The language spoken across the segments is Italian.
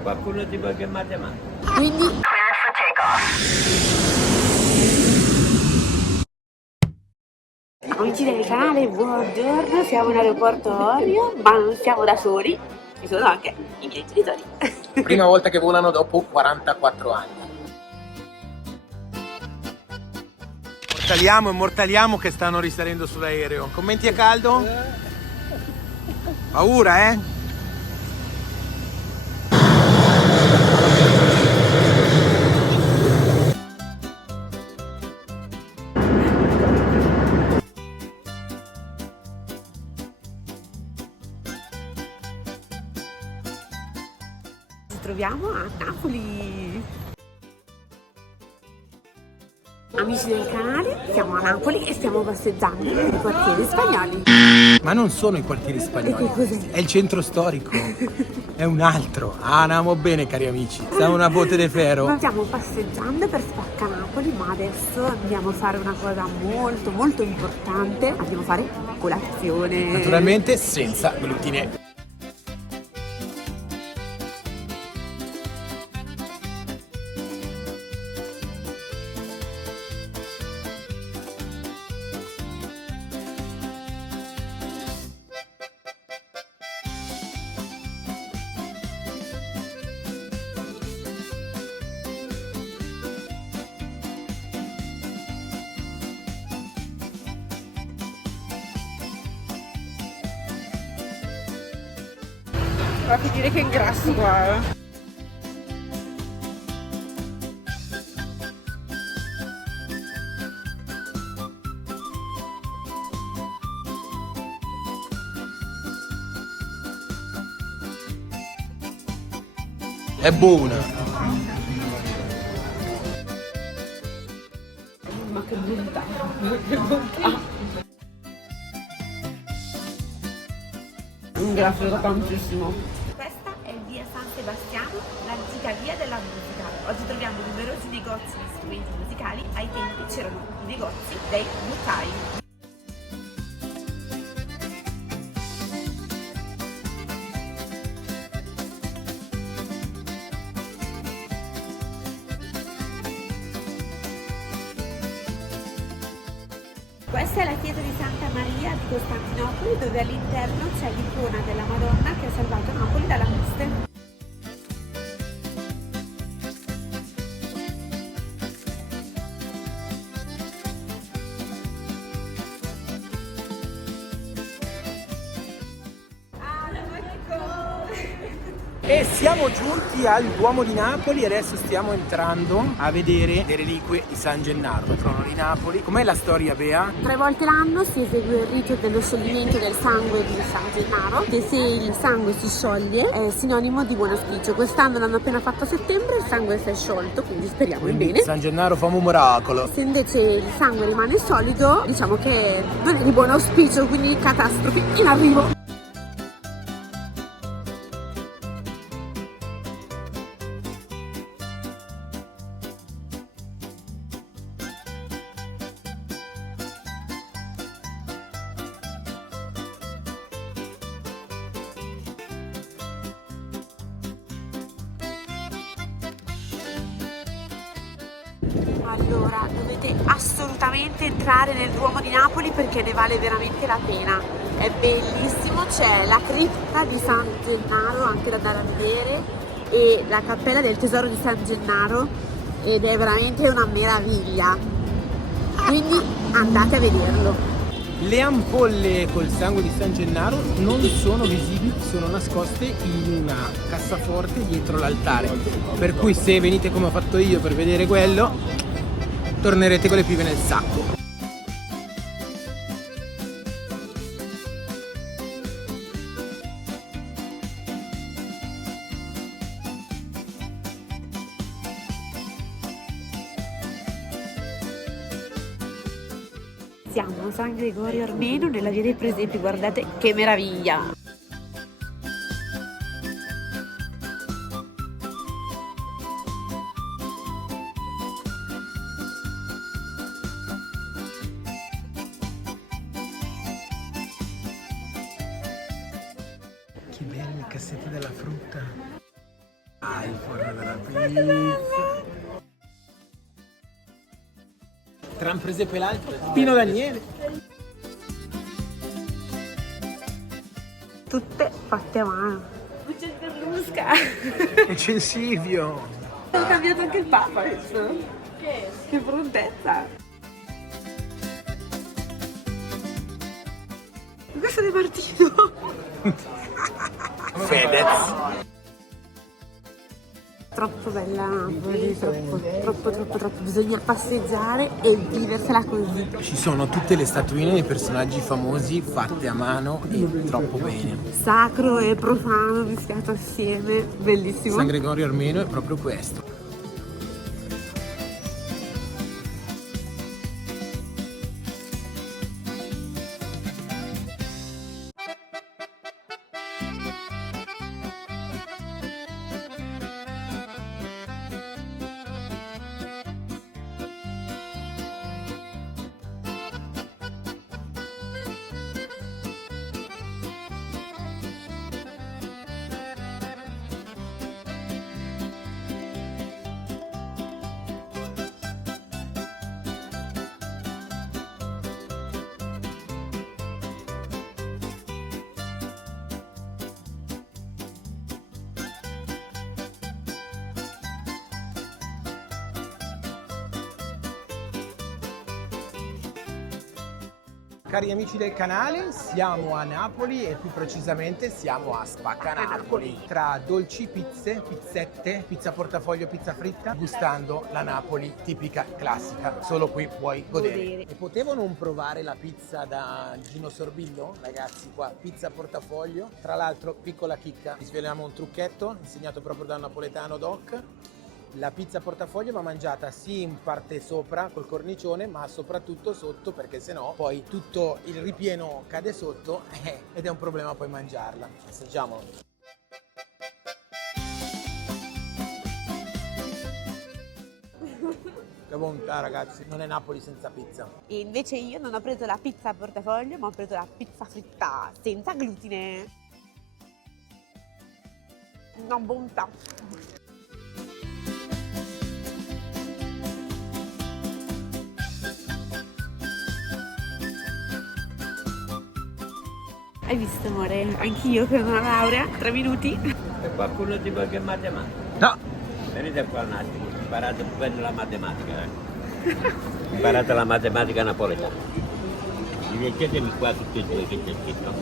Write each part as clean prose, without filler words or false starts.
qualcuno tipo che matematica. Quindi amici del canale, buongiorno, siamo in aeroporto Orio, ma non siamo da soli, ci sono anche i miei genitori. Prima volta che volano dopo 44 anni. Immortaliamo che stanno risalendo sull'aereo. Commenti a caldo? Paura, eh? Ci troviamo a Napoli. Amici del canale, siamo a Napoli e stiamo passeggiando nei quartieri spagnoli. Ma non sono i quartieri spagnoli, E che cos'è? è il centro storico, è un altro. Ah, andiamo bene cari amici, siamo una botte de ferro. Ma stiamo passeggiando per Spacca Napoli, ma adesso andiamo a fare una cosa molto molto importante. Andiamo a fare colazione. Naturalmente senza glutine. Va a finire che ingrasso qua. È buona. Ma che bontà, che bontà. Ringrazio tantissimo. Questa è via San Sebastiano, l'antica via della musica. Oggi troviamo numerosi negozi di strumenti musicali. Ai tempi c'erano i negozi dei notai. Questa è la chiesa di Santa Maria di Costantinopoli, dove all'interno c'è l'icona della Madonna che ha salvato Napoli dalla peste. E siamo giunti al Duomo di Napoli e adesso stiamo entrando a vedere le reliquie di San Gennaro, patrono di Napoli. Com'è la storia, Bea? 3 volte l'anno si esegue il rito dello scioglimento del sangue di San Gennaro, che se il sangue si scioglie è sinonimo di buon auspicio. Quest'anno l'hanno appena fatto a settembre, il sangue si è sciolto, quindi speriamo in bene. San Gennaro fa un miracolo. Se invece il sangue rimane solido, diciamo che non è di buon auspicio, quindi catastrofi in arrivo. Allora, dovete assolutamente entrare nel Duomo di Napoli perché ne vale veramente la pena. È bellissimo, c'è la cripta di San Gennaro anche da andare a vedere e la cappella del tesoro di San Gennaro ed è veramente una meraviglia. Quindi andate a vederlo. Le ampolle col sangue di San Gennaro non sono visibili, sono nascoste in una cassaforte dietro l'altare. Per cui se venite come ho fatto io per vedere quello, tornerete con le pive nel sacco. Siamo a San Gregorio Armeno nella via dei Presepi, guardate che meraviglia! Che belle cassette della frutta. Ah, il forno della pizza. Tra un presepe e l'altro, Pino Daniele. Tutte fatte a mano. Non c'è il Berlusca. E c'è il Silvio. Ho cambiato anche il Papa adesso. Che prontezza. Questo è Martino. Fedez. Troppo bella Napoli, troppo. Bisogna passeggiare e viversela così. Ci sono tutte le statuine dei personaggi famosi fatte a mano e troppo bene. Sacro e profano mischiato assieme, bellissimo. San Gregorio Armeno è proprio questo. Cari amici del canale, siamo a Napoli e più precisamente siamo a Spacca Napoli, tra dolci pizze, pizzette, pizza portafoglio, pizza fritta, gustando la Napoli tipica classica. Solo qui puoi godere. E potevo non provare la pizza da Gino Sorbillo? Ragazzi, qua pizza portafoglio, tra l'altro piccola chicca, vi sveliamo un trucchetto insegnato proprio da un napoletano doc. La pizza portafoglio va mangiata sì in parte sopra col cornicione, ma soprattutto sotto, perché sennò poi tutto il ripieno cade sotto ed è un problema poi mangiarla. Assaggiamolo. Che bontà ragazzi, non è Napoli senza pizza. E invece io non ho preso la pizza a portafoglio, ma ho preso la pizza fritta senza glutine. Una bontà. Hai visto amore? Anch'io che ho una laurea, 3 minuti. E qualcuno di voi che matematica? No! Venite qua un attimo, imparate bene la matematica. Imparate la matematica napoletana. Leggetemi qua tutti e due che c'è scritto.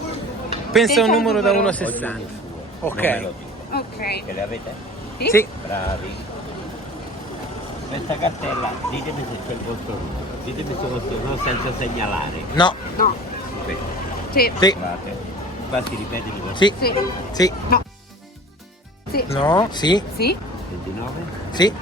Pensa a un numero da 1 a Ognuno 60. il suo. Ok. Non me lo dico. Ok. Ce le avete? Sì. Bravi. Questa cartella, ditemi se c'è il vostro numero. Ditemi se il vostro numero senza segnalare. No. No. Questo. Sì. Sì. Guardate. Qua si ripete il vostro. Sì. Sì. Sì. No. Sì. No. Sì. Sì. 29. Sì.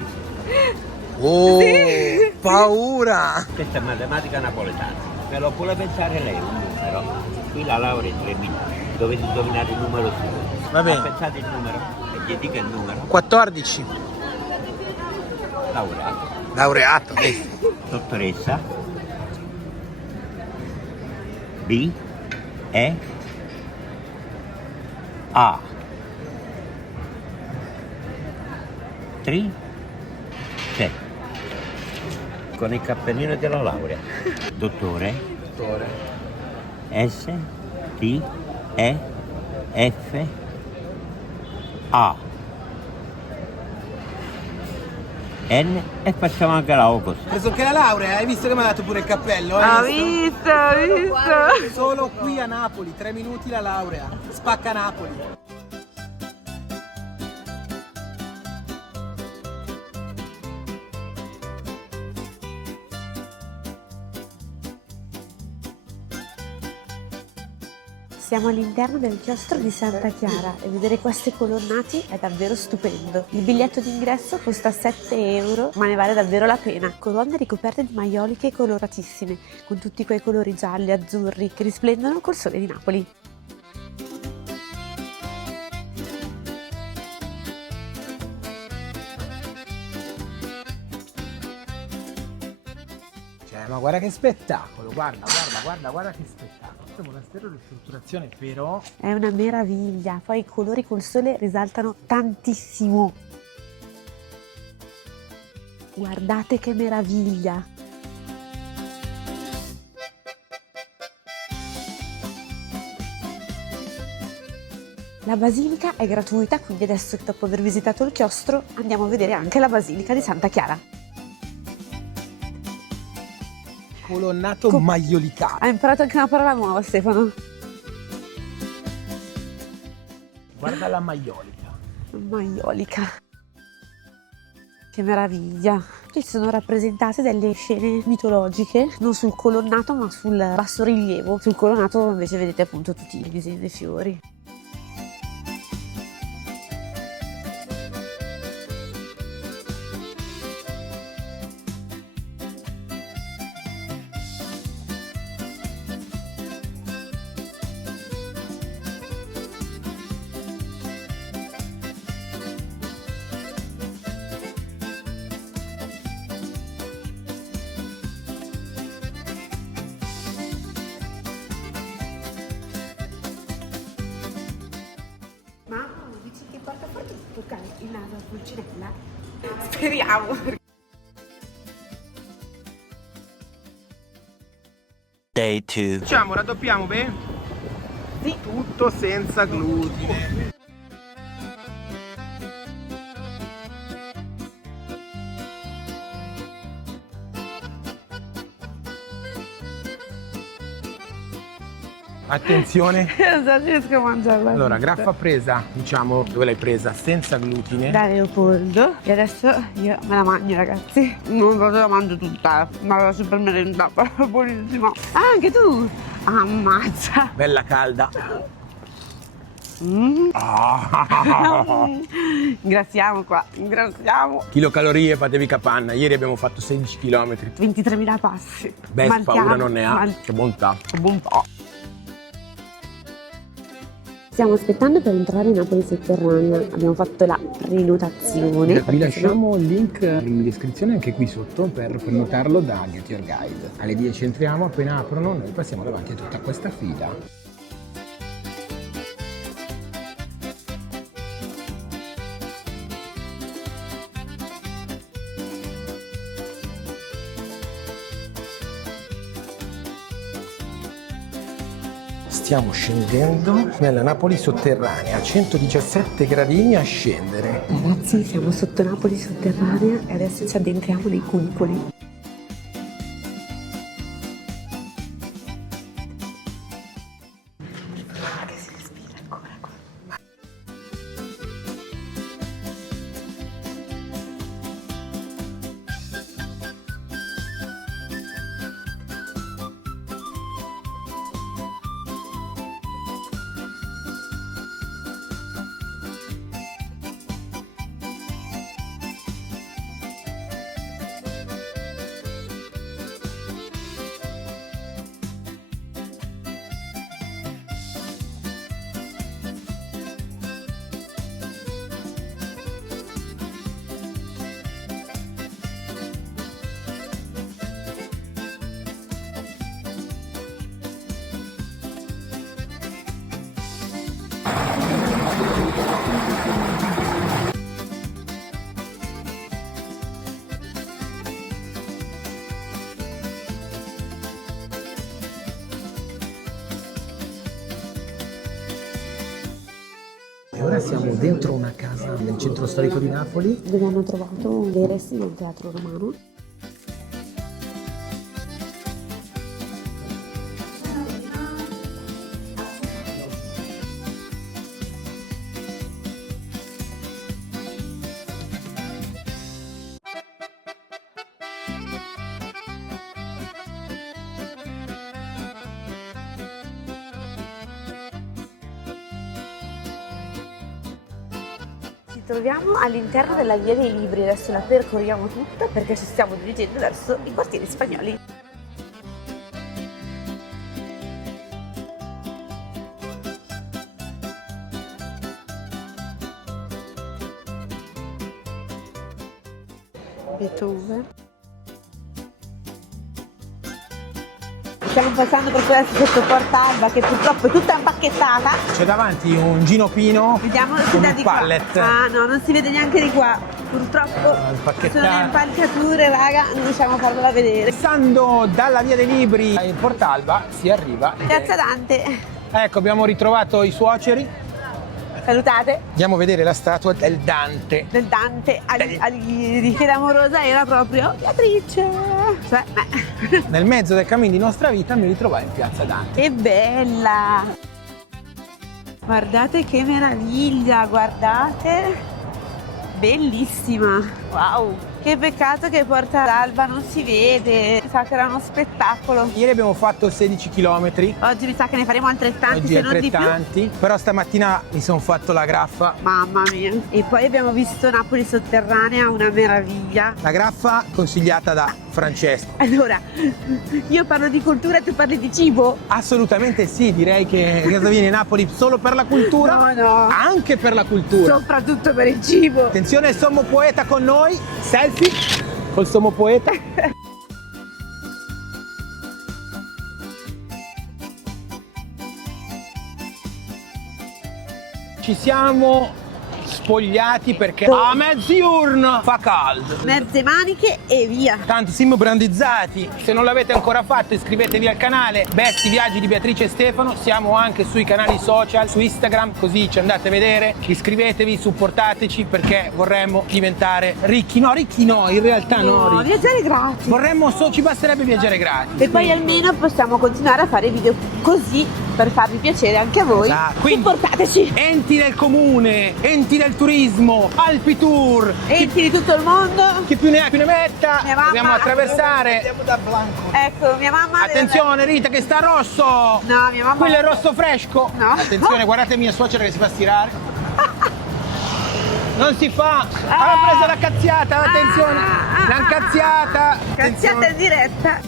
Oh, Sì. paura! Questa è matematica napoletana. Me lo vuole pensare lei un numero. Qui la laurea in 3 minuti. Dovete indovinare il numero suo. Va bene. Pensate il numero e gli dica il numero. 14. Laureato. Laureato. Dottoressa. B. E. A. 3. 7. Con il cappellino della laurea. Dottore. Dottore. S. T. E. F. A. N. E facciamo anche la O così. Ho preso anche la laurea, hai visto che mi ha dato pure il cappello? Ho Hai visto, ho visto. Solo qui a Napoli, 3 minuti la laurea. Spacca Napoli. Siamo all'interno del chiostro di Santa Chiara e vedere queste colonnati è davvero stupendo. Il biglietto d'ingresso costa 7 euro, ma ne vale davvero la pena. Colonne ricoperte di maioliche coloratissime, con tutti quei colori gialli, azzurri, che risplendono col sole di Napoli. Cioè, ma guarda che spettacolo, guarda che spettacolo. questo monastero di ristrutturazione, però È una meraviglia, poi i colori col sole risaltano tantissimo. Guardate che meraviglia! La basilica è gratuita, quindi adesso dopo aver visitato il chiostro andiamo a vedere anche la basilica di Santa Chiara. colonnato maiolicano. Hai imparato anche una parola nuova, Stefano. Guarda la maiolica. Maiolica. Che meraviglia. Qui sono rappresentate delle scene mitologiche, non sul colonnato ma sul bassorilievo. Sul colonnato invece vedete appunto tutti i disegni dei fiori. Ma dici che portafogli toccare il naso a Pulcinella? Speriamo. Day 2. Diciamo, raddoppiamo, beh? Sì. Tutto senza glutine. Attenzione. Non riesco a mangiarla. Allora, graffa presa, diciamo, dove l'hai presa? Senza glutine. Da Leopoldo. E adesso io me la mangio, ragazzi. Non la mangio tutta, ma la lascio per merenda. Buonissima. Ah, anche tu. Ammazza. Bella calda. Mm. Ah. Graziamo qua, graziamo. Chilocalorie, fatevi capanna. Ieri abbiamo fatto 16 km. 23.000 passi. Beh, Malchiamo, paura non ne ha. mal- Che bontà. Che bontà. Stiamo aspettando per entrare in Napoli sotterranea. Abbiamo fatto la prenotazione. Vi lasciamo il link in descrizione anche qui sotto per prenotarlo da Get Your Guide. Alle 10 entriamo, appena aprono noi passiamo davanti a tutta questa fila. Stiamo scendendo nella Napoli sotterranea, 117 gradini a scendere. Ragazzi, siamo sotto Napoli sotterranea e adesso ci addentriamo nei cunicoli. Che si respira ancora qua. E ora siamo dentro una casa nel centro storico di Napoli. Dove hanno trovato dei resti del teatro romano. Ci troviamo all'interno della Via dei Libri, adesso la percorriamo tutta perché ci stiamo dirigendo verso i quartieri spagnoli. Beethoven. stiamo passando proprio adesso sotto Porta Alba, che purtroppo è tutta impacchettata. C'è davanti un ginopino Vediamo se con da un di qua. pallet. Ah no, non si vede neanche di qua. Purtroppo impacchettato. sono le impalcature, raga, non riusciamo a farvela vedere. Passando dalla via dei Libri in Porta Alba si arriva. Piazza Dante. Ecco, abbiamo ritrovato i suoceri. Salutate. Andiamo a vedere la statua del Dante. Del Dante di che l'amorosa era proprio Beatrice. Cioè, Nel mezzo del cammino di nostra vita mi ritrovai in Piazza Dante. che bella! Guardate che meraviglia, guardate! Bellissima! Wow! Che peccato che Porta Alba non si vede, mi sa che era uno spettacolo. Ieri abbiamo fatto 16 km. Oggi mi sa che ne faremo altrettanti, Oggi se non di più. altrettanti, però stamattina mi sono fatto la graffa. Mamma mia! E poi abbiamo visto Napoli sotterranea, una meraviglia. La graffa consigliata da Francesco. Allora, io parlo di cultura e tu parli di cibo? Assolutamente sì, direi che cosa viene Napoli solo per la cultura? No, no. Anche per la cultura. Soprattutto per il cibo. Attenzione, sommo poeta con noi. Selfie col sommo poeta. Ci siamo spogliati perché a mezzogiorno fa caldo. Mezze maniche e via. Tanto siamo brandizzati, se non l'avete ancora fatto iscrivetevi al canale Besti Viaggi di Beatrice e Stefano, siamo anche sui canali social, su Instagram, così ci andate a vedere, iscrivetevi, supportateci perché vorremmo diventare ricchi, no in realtà no, ricchi. Viaggiare gratis. Vorremmo, ci basterebbe viaggiare gratis. E poi almeno possiamo continuare a fare video così per farvi piacere anche a voi. Esatto. Quindi, supportateci. enti del comune, enti del turismo, Alpi Tour, Enti di tutto il mondo. chi più ne ha più ne metta, Mia mamma- dobbiamo attraversare. Andiamo da Blanco. Ecco, mia mamma. Attenzione Rita che sta rosso! No, mia mamma. Quello è rosso fresco! No. Attenzione, guardate mia suocera che si fa stirare. Non si fa! Aveva preso la cazziata, attenzione! La cazziata! Cazziata in diretta.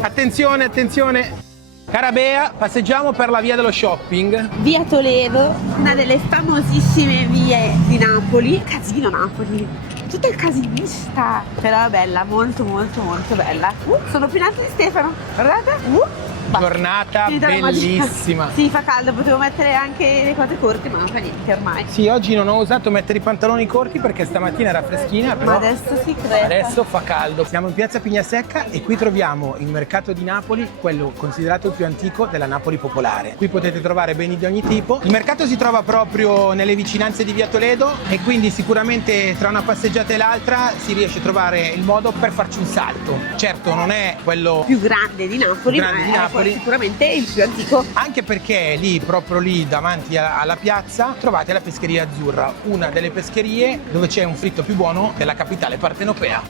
Attenzione, attenzione! Cara Bea, passeggiamo per la via dello shopping. Via Toledo, una delle famosissime vie di Napoli. Casino Napoli, tutta casinista. Però è bella, molto molto molto bella. Sono più in alto di Stefano, guardate. Giornata Finita la magia. bellissima. Sì, fa caldo, potevo mettere anche le cose corte, ma non fa niente ormai. Sì, oggi non ho usato mettere i pantaloni corti perché stamattina era freschina, però Ma adesso si crea. adesso fa caldo. Siamo in piazza Pignasecca e qui troviamo il mercato di Napoli, quello considerato il più antico della Napoli popolare. Qui potete trovare beni di ogni tipo. Il mercato si trova proprio nelle vicinanze di via Toledo e quindi sicuramente tra una passeggiata e l'altra si riesce a trovare il modo per farci un salto. Certo, non è quello Più grande di Napoli, Grande ma di è Napoli. sicuramente il più antico. anche perché lì, proprio lì davanti alla piazza, trovate la pescheria azzurra, una delle pescherie dove c'è un fritto più buono della capitale partenopea.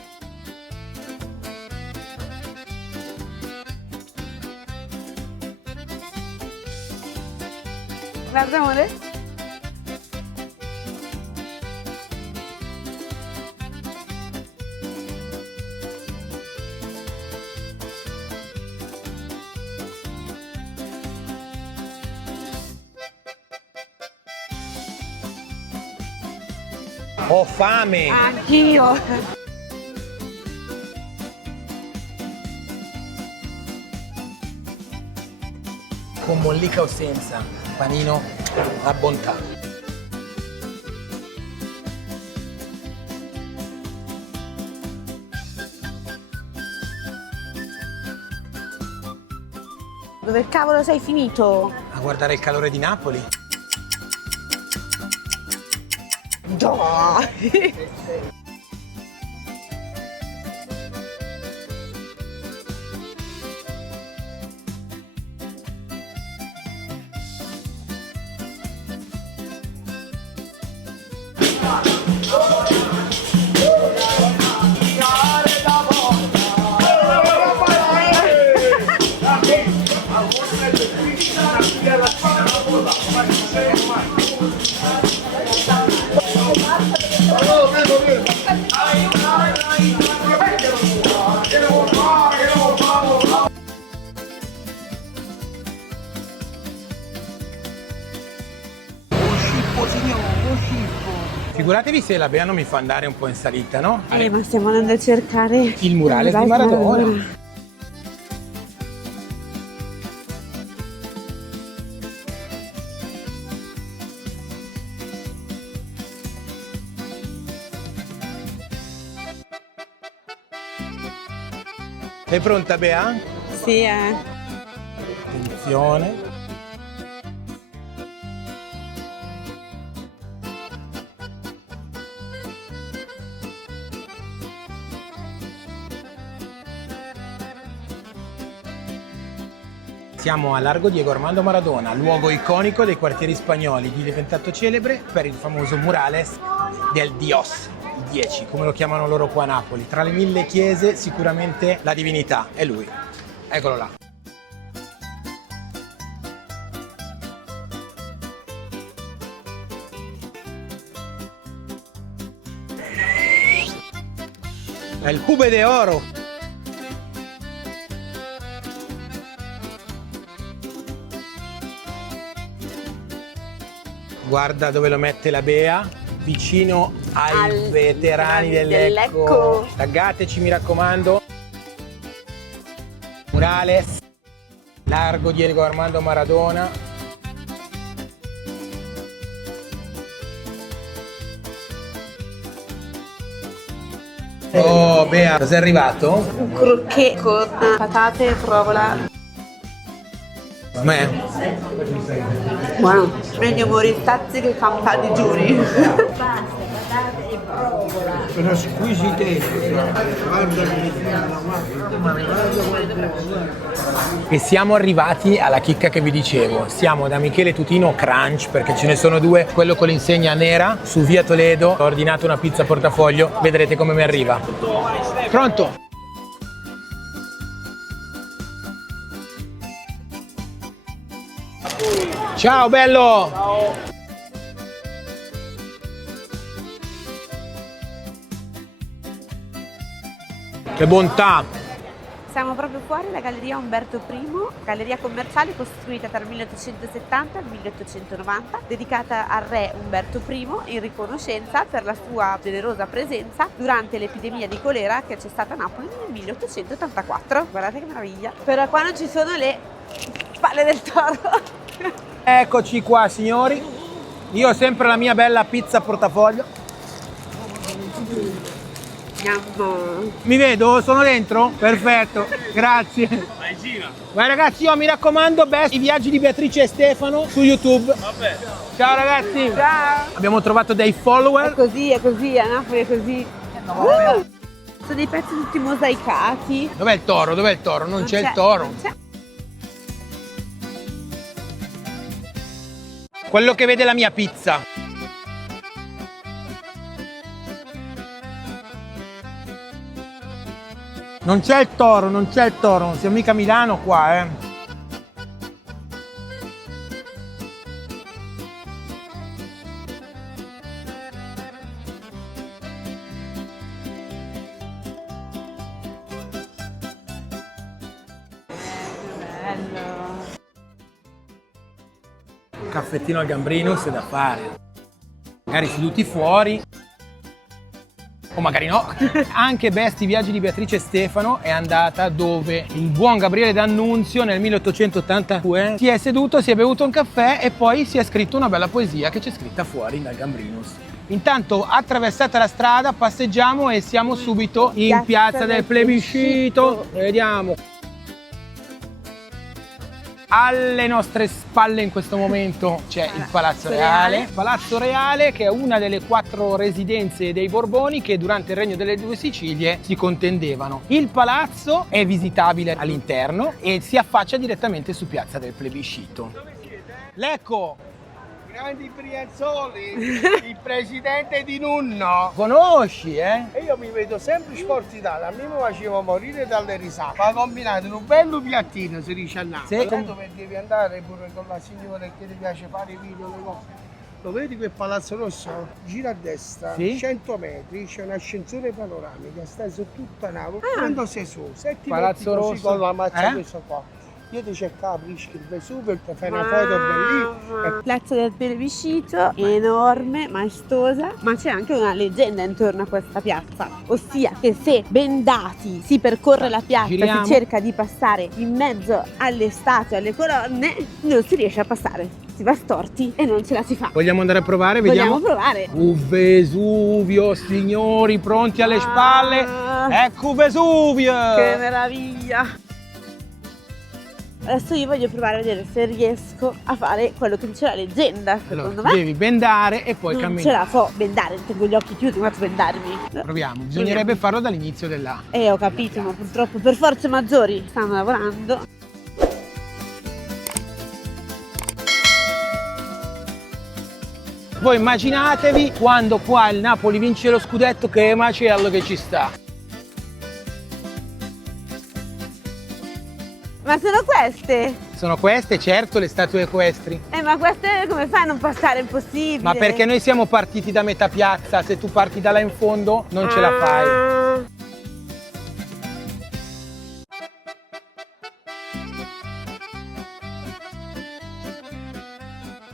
Guarda amore. Ho fame! Anch'io. Con mollica o senza, panino a bontà. Dove cavolo sei finito? A guardare il calore di Napoli. Dai. Figuratevi se la Bea non mi fa andare un po' in salita, no? Ma stiamo andando a cercare Il murale di Maradona. Sei pronta, Bea? Sì, Attenzione. Siamo a Largo Diego Armando Maradona, luogo iconico dei quartieri spagnoli, diventato celebre per il famoso murales del Dios, i 10, come lo chiamano loro qua a Napoli. Tra le 1000 chiese sicuramente la divinità è lui. Eccolo là. È il Cube de Oro. Guarda dove lo mette la Bea, vicino ai veterani dell'Ecco. Taggateci, mi raccomando. Murales, Largo Diego Armando Maradona. Oh Bea, cos'è arrivato? un crocchè con patate e provola. Com'è? Buono. Prendi umoristazzi che campa di giuri. Sono squisitezze, guarda E siamo arrivati alla chicca che vi dicevo. Siamo da Michele Tutino Crunch, perché ce ne sono due, quello con l'insegna nera su via Toledo. Ho ordinato una pizza a portafoglio, vedrete come mi arriva. Pronto? Ciao bello! Ciao! Che bontà! Siamo proprio fuori la Galleria Umberto I, galleria commerciale costruita tra il 1870 e il 1890, dedicata al re Umberto I in riconoscenza per la sua generosa presenza durante l'epidemia di colera che c'è stata a Napoli nel 1884. Guardate che meraviglia! Però qua non ci sono le palle del toro. Eccoci qua signori, io ho sempre la mia bella pizza a portafoglio. Mi vedo? Sono dentro? Perfetto, grazie. Vai ragazzi, io mi raccomando, best i viaggi di Beatrice e Stefano su YouTube. Vabbè. Ciao ragazzi. Ciao. Abbiamo trovato dei follower. È così, a Napoli è così. Sono dei pezzi tutti mosaicati. Dov'è il toro? Dov'è il toro? Non c'è il toro. Non c'è. Quello che vede la mia pizza. Non c'è il toro, non c'è il toro, non siamo mica a Milano qua, Bello. Un caffettino al Gambrinus è da fare. Magari seduti fuori. O magari no. Anche Best i viaggi di Beatrice e Stefano è andata dove il buon Gabriele D'Annunzio nel 1882 si è seduto, si è bevuto un caffè e poi si è scritto una bella poesia che c'è scritta fuori dal Gambrinus. Intanto attraversata la strada passeggiamo e siamo subito in piazza del Plebiscito. Vediamo. Alle nostre spalle in questo momento c'è il Palazzo Reale. Palazzo Reale che è una delle 4 residenze dei Borboni che durante il regno delle 2 Sicilie si contendevano. Il palazzo è visitabile all'interno e si affaccia direttamente su piazza del Plebiscito. Lecco! grandi Brianzoli, il presidente di Nunno. Conosci, eh? E io mi vedo sempre Sport Italia, a me mi faceva morire dalle risate. Ma combinato in un bello piattino, si dice a Napoli. Sì. Dove devi andare pure con la signora che ti piace fare i video, le cose. Lo vedi quel palazzo rosso? Gira a destra, Sì. 100 metri, c'è un ascensore panoramico, stai su tutta Napoli. Quando sei su, se ti Palazzo metti così Rosso. con la macchia Eh? questo qua. Io ti cercavo, rischi il Vesuvio, ti fai una foto bellissima e Piazza del Plebiscito, enorme, maestosa, ma c'è anche una leggenda intorno a questa piazza, ossia che se bendati si percorre la piazza, Giriamo. si cerca di passare in mezzo alle statue, alle colonne, non si riesce a passare, si va storti e non ce la si fa. Vogliamo andare a provare? Vediamo. Vogliamo provare? Vesuvio, signori, pronti alle spalle? Ecco Vesuvio! Che meraviglia! Adesso io voglio provare a vedere se riesco a fare quello che dice la leggenda, secondo Allora, me. devi bendare e poi Non ce camminare. la so bendare, tengo gli occhi chiusi, ma bendarmi. Proviamo, bisognerebbe farlo dall'inizio della... Ho capito, ma purtroppo per forze maggiori stanno lavorando. Voi immaginatevi quando qua il Napoli vince lo scudetto, che macello che ci sta. Ma sono queste? Sono queste, certo, le statue equestri. Ma queste come fai a non passare? È impossibile. Ma perché noi siamo partiti da metà piazza, se tu parti da là in fondo non ce la fai.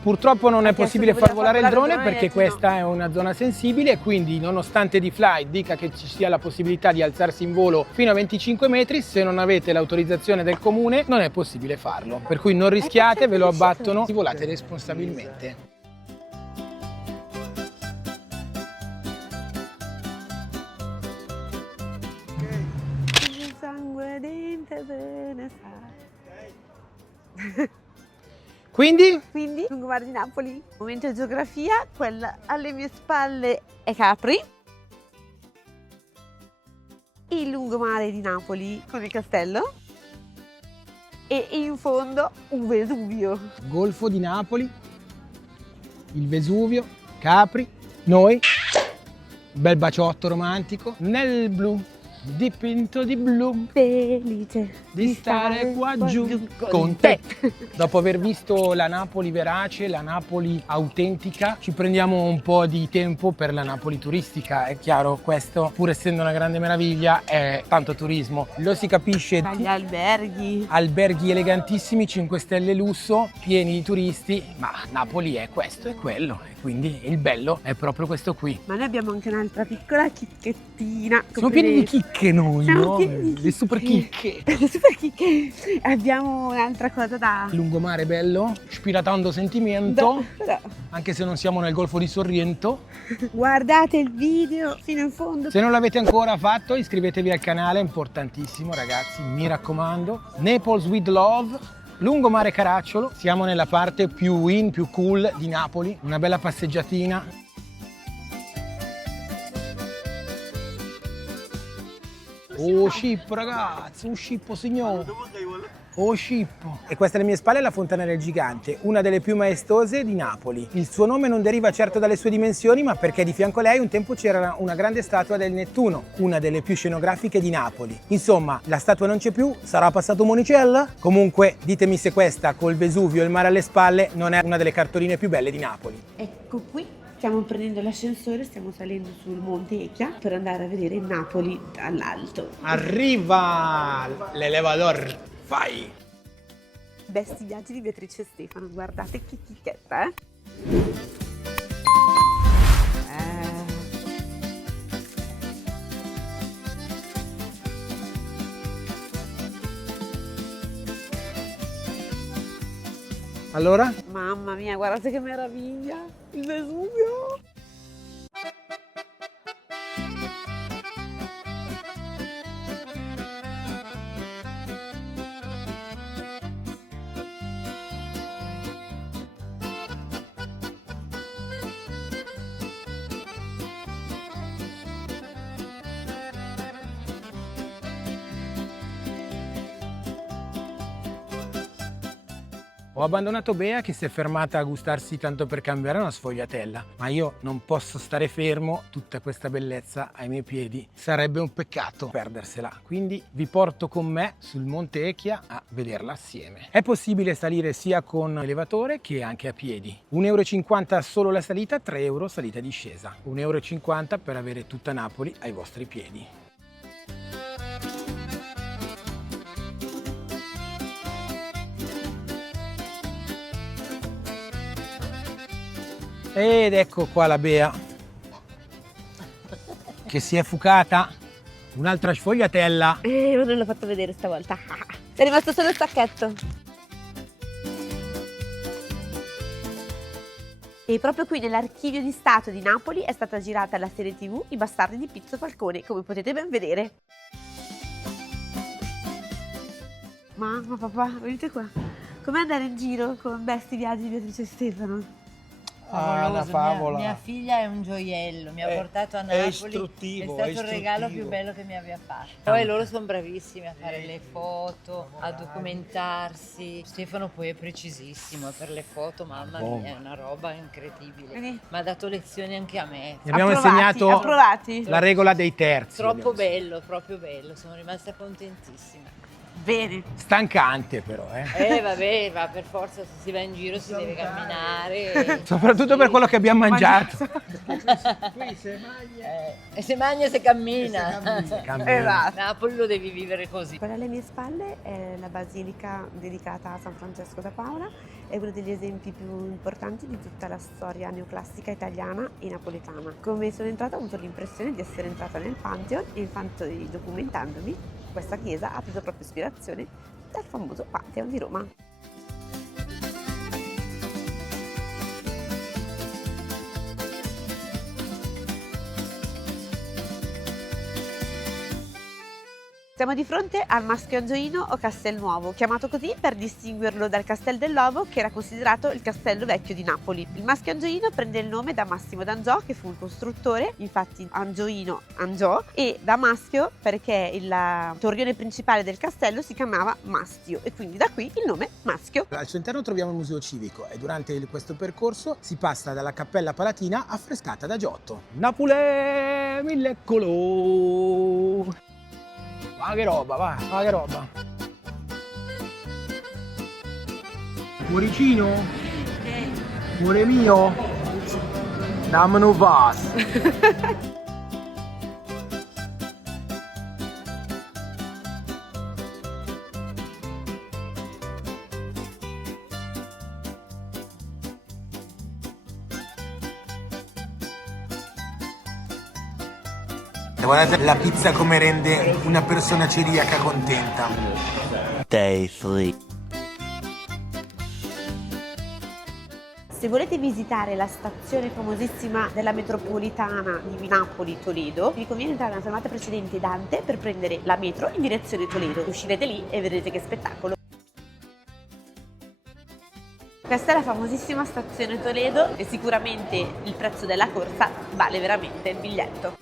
Purtroppo non è Ha chiesto possibile che far voleva volare il drone volare il perché drone, questa è una zona sensibile e quindi nonostante D-Fly dica che ci sia la possibilità di alzarsi in volo fino a 25 metri, se non avete l'autorizzazione del comune non è possibile farlo. Per cui non rischiate, ve lo abbattono, volate responsabilmente. Il sangue dentro se ne sa. Quindi Quindi, lungomare di Napoli, momento di geografia, quella alle mie spalle è Capri. Il lungomare di Napoli con il castello. E in fondo un Vesuvio. Golfo di Napoli, il Vesuvio, Capri, noi, bel baciotto romantico, nel blu, dipinto di blu, Felice di stare qua giù con te. Dopo aver visto la Napoli verace, la Napoli autentica, ci prendiamo un po' di tempo per la Napoli turistica. È chiaro, questo, pur essendo una grande meraviglia, è tanto turismo. Lo si capisce. Dagli alberghi. Alberghi elegantissimi, 5 stelle lusso, pieni di turisti, ma Napoli è questo e quello, e quindi il bello è proprio questo qui. Ma noi abbiamo anche un'altra piccola chicchettina. Siamo pieni di chicche noi, Siamo no? pieni di Le super chicche. Le super chicche. Abbiamo un'altra cosa da... Lungomare bello, spiratando sentimento, da- anche se non siamo nel Golfo di Sorrento. Guardate il video fino in fondo. Se non l'avete ancora fatto, iscrivetevi al canale, è importantissimo ragazzi, mi raccomando. Naples with Love, lungomare Caracciolo, siamo nella parte più in, più cool di Napoli, una bella passeggiatina. Oh scippo ragazzi, un scippo signore. Oh scippo. E questa alle mie spalle è la Fontanella Gigante, una delle più maestose di Napoli. Il suo nome non deriva certo dalle sue dimensioni, ma perché di fianco a lei un tempo c'era una grande statua del Nettuno, una delle più scenografiche di Napoli. Insomma, la statua non c'è più, sarà passato Monicella? Comunque, ditemi se questa, col Vesuvio e il mare alle spalle, non è una delle cartoline più belle di Napoli. Ecco qui. Stiamo prendendo l'ascensore, stiamo salendo sul Monte Echia per andare a vedere Napoli dall'alto. Arriva l'elevador, vai! Besti viaggi di Beatrice Stefano, guardate che chicchetta, Allora? Mamma mia, guardate che meraviglia! Il Vesuvio! Ho abbandonato Bea che si è fermata a gustarsi tanto per cambiare una sfogliatella, ma io non posso stare fermo, tutta questa bellezza ai miei piedi, sarebbe un peccato perdersela, quindi vi porto con me sul Monte Echia a vederla assieme. È possibile salire sia con elevatore che anche a piedi, 1,50 € solo la salita, 3 € salita e discesa, 1,50 € per avere tutta Napoli ai vostri piedi. Ed ecco qua la Bea che si è fucata un'altra sfogliatella. Ma non l'ho fatto vedere stavolta. È rimasto solo il sacchetto. E proprio qui nell'Archivio di Stato di Napoli è stata girata la serie TV I bastardi di Pizzo Falcone, come potete ben vedere. Mamma, papà, venite qua. Com'è andare in giro con Besti Viaggi di Beatrice Stefano? Ah, una favola. Mia figlia è un gioiello, mi ha portato a è Napoli, istruttivo, è stato è il regalo istruttivo. più bello che mi abbia fatto. Poi loro sono bravissimi a fare le foto, a documentarsi. Stefano poi è precisissimo per le foto, mamma mia, è una roba incredibile. Quindi- Mi ha dato lezioni anche a me. Gli abbiamo Approvati, insegnato approvati. la regola dei terzi. Troppo bello, proprio bello, sono rimasta contentissima. Bene. Stancante però, Vabbè, ma per forza se si va in giro si deve camminare. Soprattutto per quello che abbiamo mangiato. Qui se maglia. E se mangia se cammina. Esatto. Napoli lo devi vivere così. Quella alle mie spalle è la basilica dedicata a San Francesco da Paola, è uno degli esempi più importanti di tutta la storia neoclassica italiana e napoletana. Come sono entrata ho avuto l'impressione di essere entrata nel Pantheon e infatti documentandomi questa chiesa ha preso proprio ispirazione dal famoso Pantheon di Roma. Siamo di fronte al Maschio Angioino o Castelnuovo, chiamato così per distinguerlo dal Castel dell'Ovo, che era considerato il castello vecchio di Napoli. Il Maschio Angioino prende il nome da Massimo d'Angiò, che fu il costruttore, infatti Angioino Angiò, e da Maschio perché il torrione principale del castello si chiamava Mastio e quindi da qui il nome Maschio. Al suo interno troviamo il museo civico e durante questo percorso si passa dalla Cappella Palatina affrescata da Giotto. Napoli, mille colori. Ma che roba, va, ma che roba. Cuoricino? Cuore mio? Dammelo vas. Guardate la pizza come rende una persona celiaca contenta. Day 3. Se volete visitare la stazione famosissima della metropolitana di Napoli-Toledo, vi conviene entrare nella fermata precedente Dante per prendere la metro in direzione Toledo. Uscirete lì e vedrete che spettacolo. Questa è la famosissima stazione Toledo e sicuramente il prezzo della corsa vale veramente il biglietto.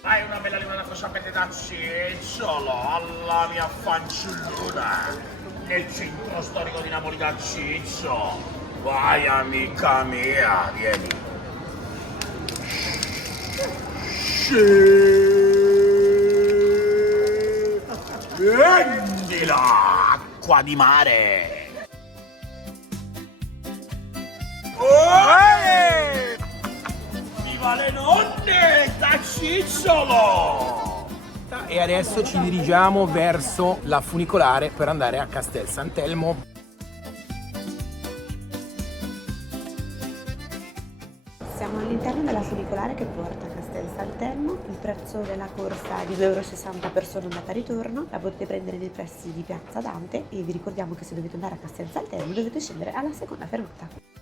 Hai una bella limonata con sapete da Cicciolo, alla mia fanciullona, nel centro storico di Napoli da Ciccio. Vai amica mia, vieni. Prendila, acqua di mare. Viva le nonne da Cicciolo! E adesso ci dirigiamo verso la funicolare per andare a Castel Sant'Elmo. Siamo all'interno della funicolare che porta a Castel Sant'Elmo. Il prezzo della corsa è di 2,60 € per persona andata e ritorno. La potete prendere nei pressi di Piazza Dante e vi ricordiamo che se dovete andare a Castel Sant'Elmo dovete scendere alla seconda fermata.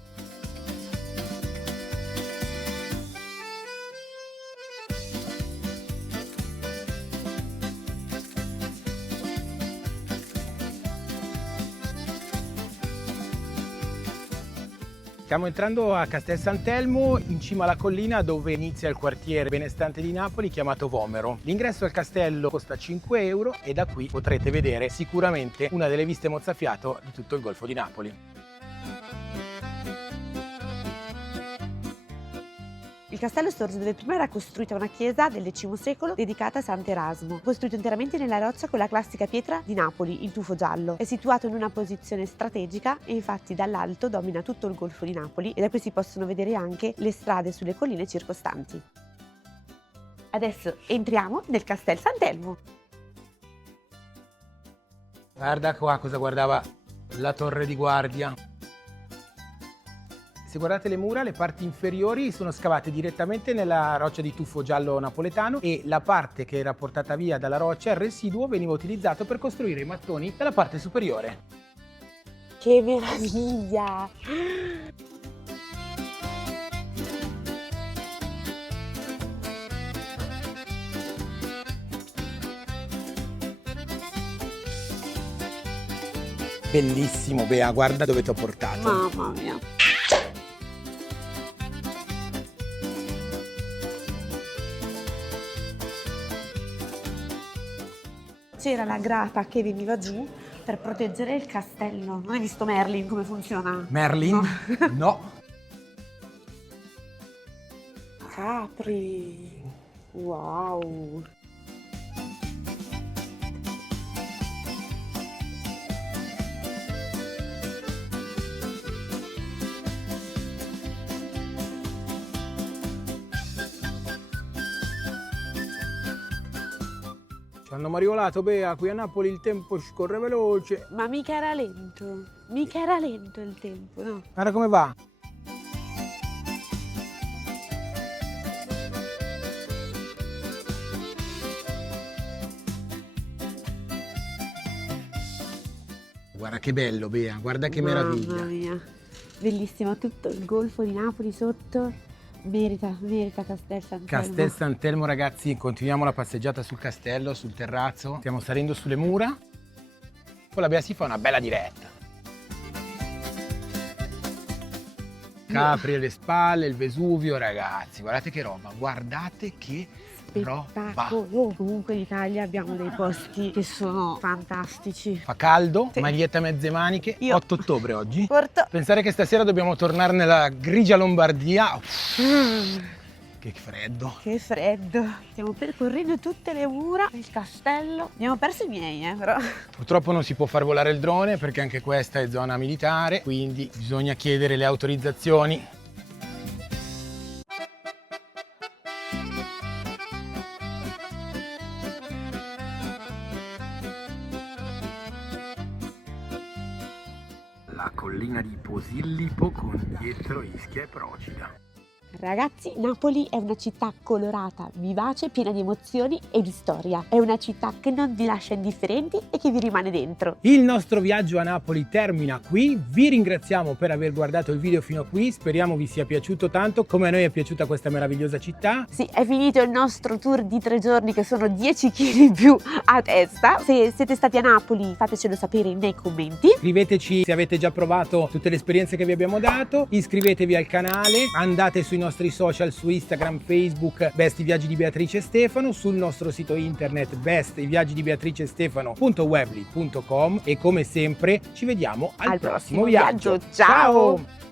Stiamo entrando a Castel Sant'Elmo, in cima alla collina dove inizia il quartiere benestante di Napoli chiamato Vomero. L'ingresso al castello costa 5 € e da qui potrete vedere sicuramente una delle viste mozzafiato di tutto il Golfo di Napoli. Il castello sorge dove prima era costruita una chiesa del X secolo dedicata a Sant'Erasmo, costruito interamente nella roccia con la classica pietra di Napoli, il tufo giallo. È situato in una posizione strategica e infatti dall'alto domina tutto il golfo di Napoli e da qui si possono vedere anche le strade sulle colline circostanti. Adesso entriamo nel Castel Sant'Elmo. Guarda qua cosa guardava la torre di guardia. Se guardate le mura, le parti inferiori sono scavate direttamente nella roccia di tufo giallo napoletano e la parte che era portata via dalla roccia, il residuo, veniva utilizzato per costruire i mattoni della parte superiore. Che meraviglia! Bellissimo, Bea, guarda dove ti ho portato. Mamma mia! C'era la grata che veniva giù per proteggere il castello. Non hai visto Merlin come funziona? Merlin? No. No. Capri! Wow! Ci hanno mariolato, Bea, qui a Napoli il tempo scorre veloce. Ma mica era lento il tempo, no? Guarda come va. Guarda che bello, Bea, guarda che meraviglia. Mamma mia, bellissimo tutto il golfo di Napoli sotto. Merita Castel Sant'Elmo. Castel Sant'Elmo, ragazzi, continuiamo la passeggiata sul castello, sul terrazzo. Stiamo salendo sulle mura. Poi la Bea si fa una bella diretta. Capri alle spalle, il Vesuvio, ragazzi, guardate che roba, guardate che roba. Spettacolo. Comunque in Italia abbiamo dei posti che sono fantastici. Fa caldo, Sì. maglietta a mezze maniche, Io. 8 ottobre oggi. Porto. Pensare che stasera dobbiamo tornare nella grigia Lombardia. Che freddo. Che freddo. Stiamo percorrendo tutte le mura del castello. Abbiamo perso i miei, però. Purtroppo non si può far volare il drone perché anche questa è zona militare, quindi bisogna chiedere le autorizzazioni. La collina di Posillipo con dietro Ischia e Procida. Ragazzi, Napoli è una città colorata, vivace, piena di emozioni e di storia. È una città che non vi lascia indifferenti e che vi rimane dentro. Il nostro viaggio a Napoli termina qui, vi ringraziamo per aver guardato il video fino a qui, speriamo vi sia piaciuto tanto come a noi è piaciuta questa meravigliosa città. Sì, è finito il nostro tour di 3 giorni che sono 10 kg in più a testa. Se siete stati a Napoli fatecelo sapere nei commenti. Scriveteci se avete già provato tutte le esperienze che vi abbiamo dato, iscrivetevi al canale, andate sui nostri social, su Instagram, Facebook, Best i Viaggi di Beatrice e Stefano, sul nostro sito internet bestiviaggidibeatricestefano.weebly.com e come sempre ci vediamo al prossimo viaggio. Ciao!